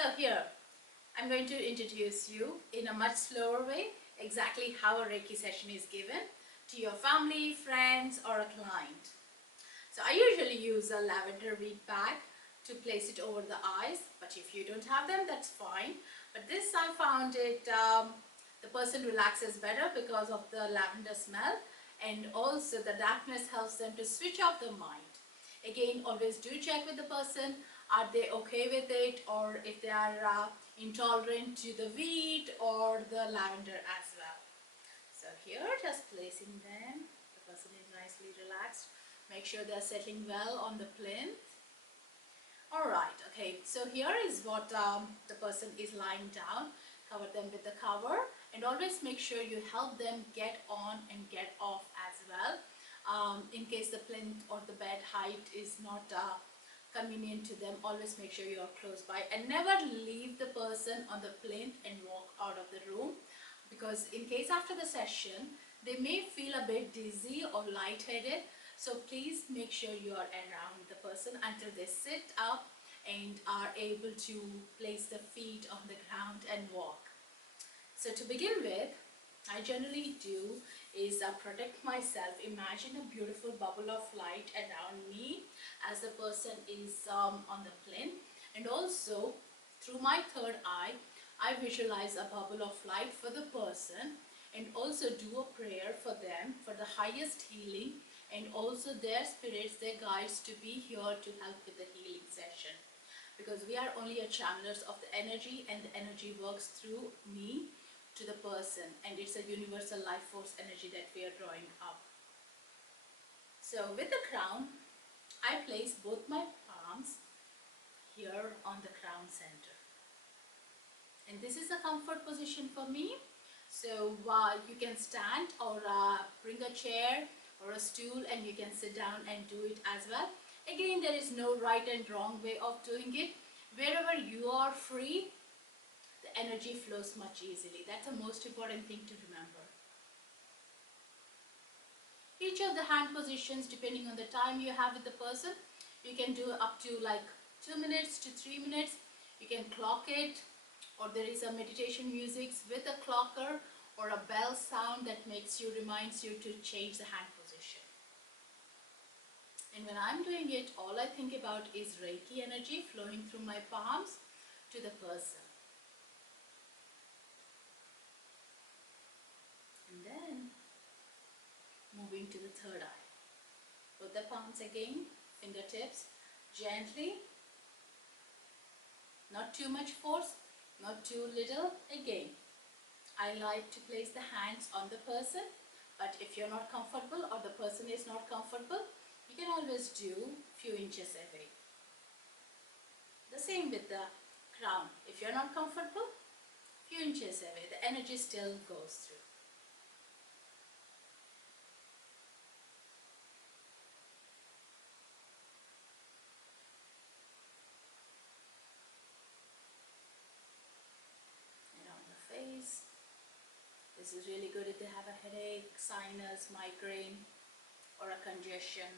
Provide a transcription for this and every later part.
So here, I'm going to introduce you in a much slower way exactly how a Reiki session is given to your family, friends or a client. So I usually use a lavender weed pack to place it over the eyes, but if you don't have them, that's fine. But this I found it, the person relaxes better because of the lavender smell, and also the dampness helps them to switch off the mind. Again, always do check with the person, are they okay with it, or if they are intolerant to the weed or the lavender as well. So here, just placing them, the person is nicely relaxed. Make sure they're settling well on the plinth. Alright, okay, so here is what the person is lying down. Cover them with the cover, and always make sure you help them get on and get off as well. In case the plinth or the bed height is not convenient to them, always make sure you are close by, and never leave the person on the plinth and walk out of the room, because in case after the session they may feel a bit dizzy or lightheaded. So please make sure you are around the person until they sit up and are able to place the feet on the ground and walk. So to begin with, I generally do is protect myself. Imagine a beautiful bubble of light around me as the person is on the plinth, and also through my third eye I visualize a bubble of light for the person, and also do a prayer for them for the highest healing, and also their spirits, their guides, to be here to help with the healing session, because we are only a channelers of the energy, and the energy works through me to the person, and it's a universal life force energy that we are drawing up. So with the crown, I place both my palms here on the crown center, and this is a comfort position for me. So you can stand or bring a chair or a stool, and you can sit down and do it as well. Again, there is no right and wrong way of doing it. Wherever you are free, the energy flows much easily. That's the most important thing to remember. Each of the hand positions, depending on the time you have with the person, you can do up to like 2 minutes to 3 minutes. You can clock it, or there is a meditation music with a clocker or a bell sound that reminds you to change the hand position. And when I'm doing it, all I think about is Reiki energy flowing through my palms to the person. And then moving to the third eye. Put the palms again, fingertips, gently, not too much force, not too little. Again, I like to place the hands on the person, but if you're not comfortable or the person is not comfortable, you can always do a few inches away. The same with the crown. If you're not comfortable, a few inches away, the energy still goes through. Around the face. This is really good if they have a headache, sinus, migraine, or a congestion.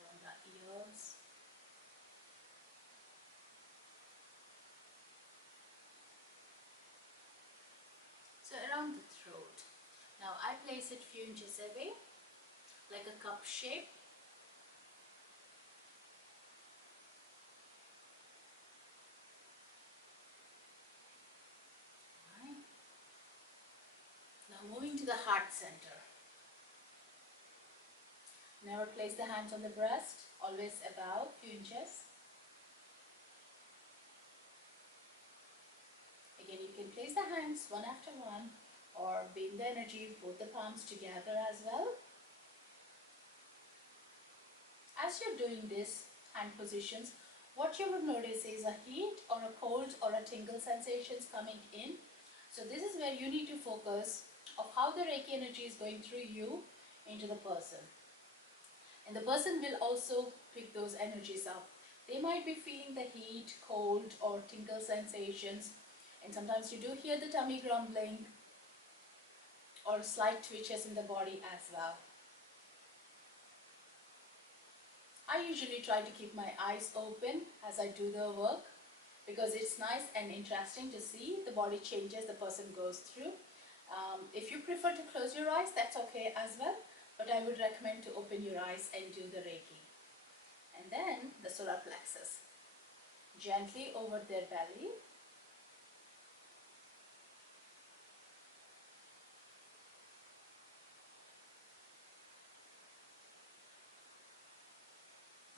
Around the ears. So around the throat. Now I place it few inches away, like a cup shape. Right. Now moving to the heart center. Never place the hands on the breast, always above, few inches. Again, you can place the hands one after one, or bring the energy, both the palms together as well. As you're doing this hand positions, what you will notice is a heat or a cold or a tingle sensations coming in. So this is where you need to focus of how the Reiki energy is going through you into the person. And the person will also pick those energies up. They might be feeling the heat, cold or tingle sensations, and sometimes you do hear the tummy grumbling, or slight twitches in the body as well. I usually try to keep my eyes open as I do the work because it's nice and interesting to see the body changes the person goes through. If you prefer to close your eyes, that's okay as well, but I would recommend to open your eyes and do the Reiki. And then the solar plexus, gently over their belly.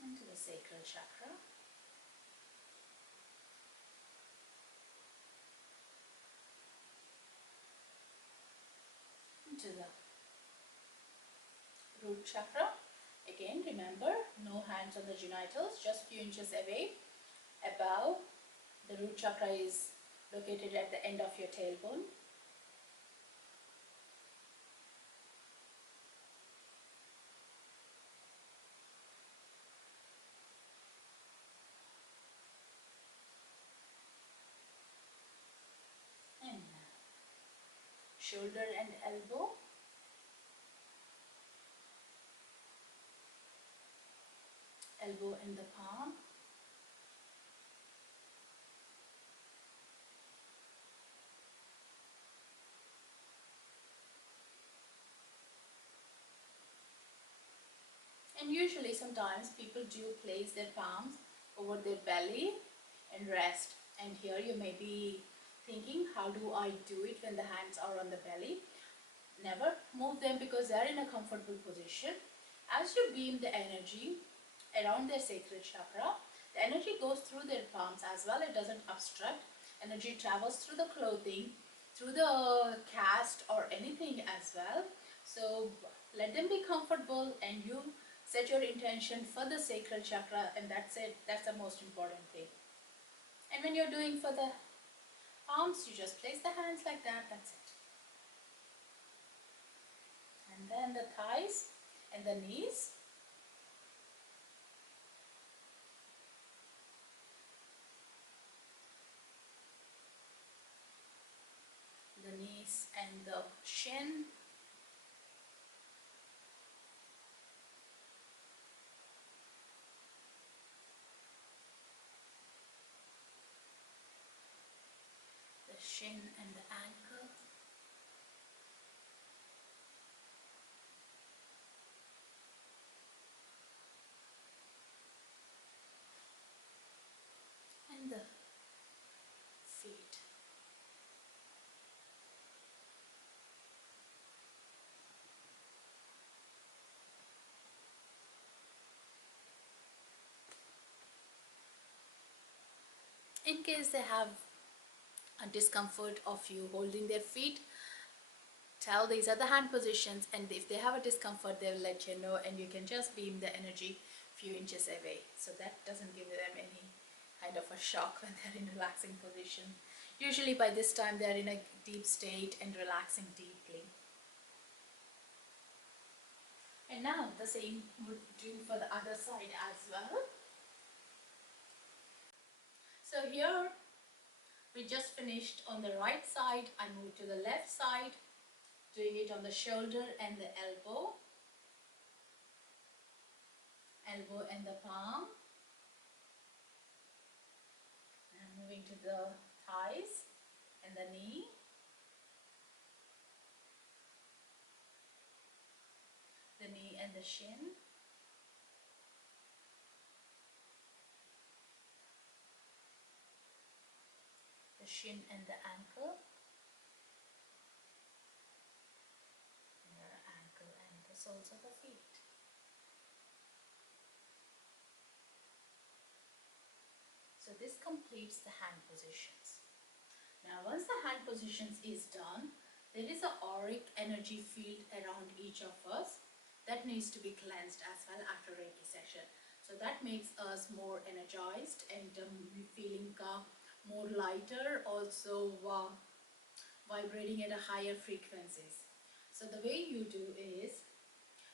Into the sacral chakra. Into the root chakra. Again, remember, no hands on the genitals, just few inches away. Above, the root chakra is located at the end of your tailbone. And now, shoulder and elbow. Elbow in the palm. And usually sometimes people do place their palms over their belly and rest. And here you may be thinking, how do I do it when the hands are on the belly? Never move them because they are in a comfortable position. As you beam the energy around their sacral chakra, the energy goes through their palms as well. It doesn't obstruct. Energy travels through the clothing, through the cast or anything as well. So let them be comfortable and you set your intention for the sacral chakra, and that's it. That's the most important thing. And when you're doing for the palms, you just place the hands like that. That's it. And then the thighs and the knees. The knees and the shin. The shin and the ankle. And the feet. In case they have a discomfort of you holding their feet, tell these are the hand positions, and if they have a discomfort they will let you know, and you can just beam the energy few inches away, so that doesn't give them any kind of a shock when they're in relaxing position. Usually by this time they're in a deep state and relaxing deeply. And now the same we're doing for the other side as well. So here we just finished on the right side. I moved to the left side, doing it on the shoulder and the elbow. Elbow and the palm. And moving to the thighs and the knee. The knee and the shin. The shin and the ankle. And the ankle and the soles of the feet. So this completes the hand positions. Now once the hand positions is done, there is an auric energy field around each of us that needs to be cleansed as well after Reiki session. So that makes us more energized and feeling more lighter, also vibrating at a higher frequencies. So the way you do is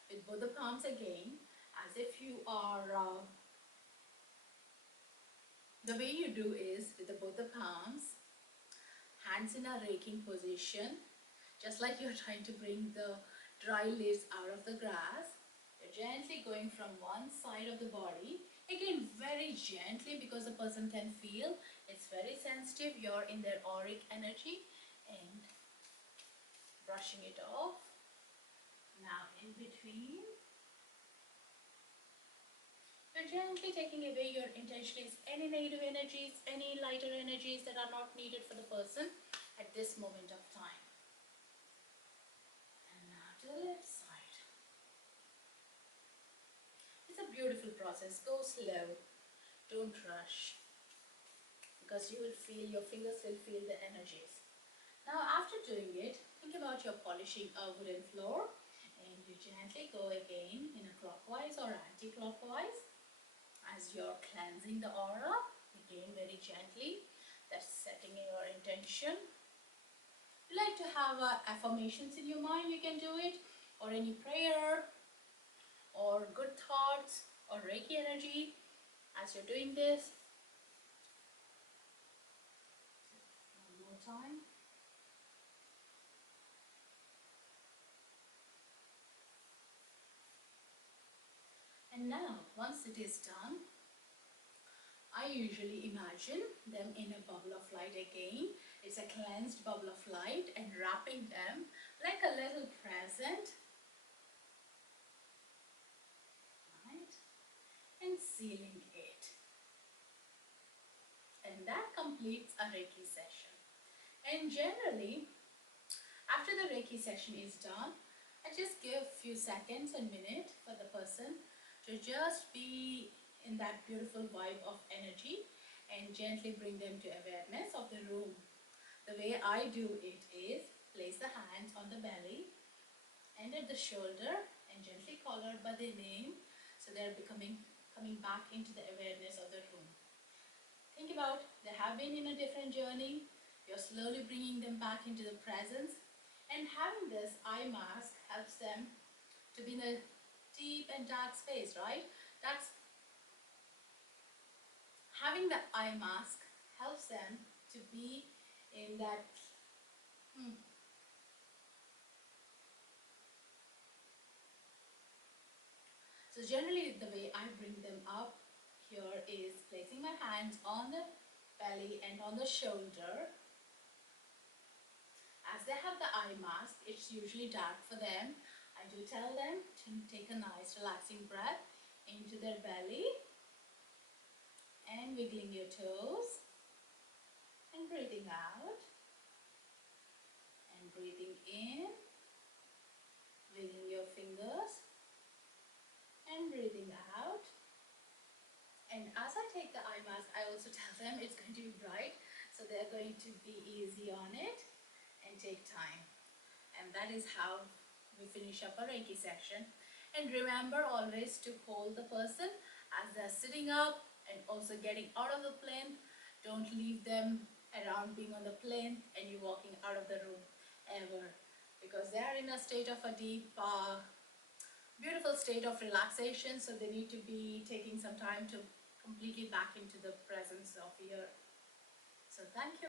with both the palms again, as if you are the way you do is with both the palms, hands in a raking position, Just like you're trying to bring the dry leaves out of the grass, you're gently going from one side of the body, again very gently, because the person can feel it's very sensitive, you're in their auric energy, and brushing it off. Now in between, you're gently taking away your intentions, any negative energies, any lighter energies that are not needed for the person at this moment of time. And now to the left side. It's a beautiful process. Go slow. Don't rush, because you will feel, your fingers will feel the energies. Now after doing it, think about your polishing a wooden floor, and you gently go again in a clockwise or anti-clockwise as you're cleansing the aura, again very gently. That's setting your intention. If you like to have affirmations in your mind, you can do it, or any prayer or good thoughts or Reiki energy as you're doing this. One more time. And now, once it is done, I usually imagine them in a bubble of light again. It's a cleansed bubble of light, and wrapping them like a little present, right? And sealing it. And that completes a Reiki session. And generally, after the Reiki session is done, I just give a few seconds and minute for the person to just be in that beautiful vibe of energy, and gently bring them to awareness of the room. The way I do it is place the hands on the belly and at the shoulder, and gently call out by their name, so they're coming back into the awareness of the room. Think about, they have been in a different journey, you're slowly bringing them back into the presence, and having this eye mask helps them to be in a deep and dark space, right? Having the eye mask helps them to be in that So generally the way I bring them up here is placing my hands on the belly and on the shoulder. As they have the eye mask, it's usually dark for them. I do tell them to take a nice relaxing breath into their belly, and wiggling your toes and breathing out and breathing in, wiggling your fingers and breathing out. And as I take the eye mask, I also tell them it's going to be bright, so they're going to be easy on it and take time. And that is how we finish up a Reiki session. And remember always to hold the person as they're sitting up and also getting out of the plane. Don't leave them around being on the plane and you walking out of the room ever, because they are in a state of a deep, beautiful state of relaxation, so they need to be taking some time to completely back into the presence of the earth. So thank you.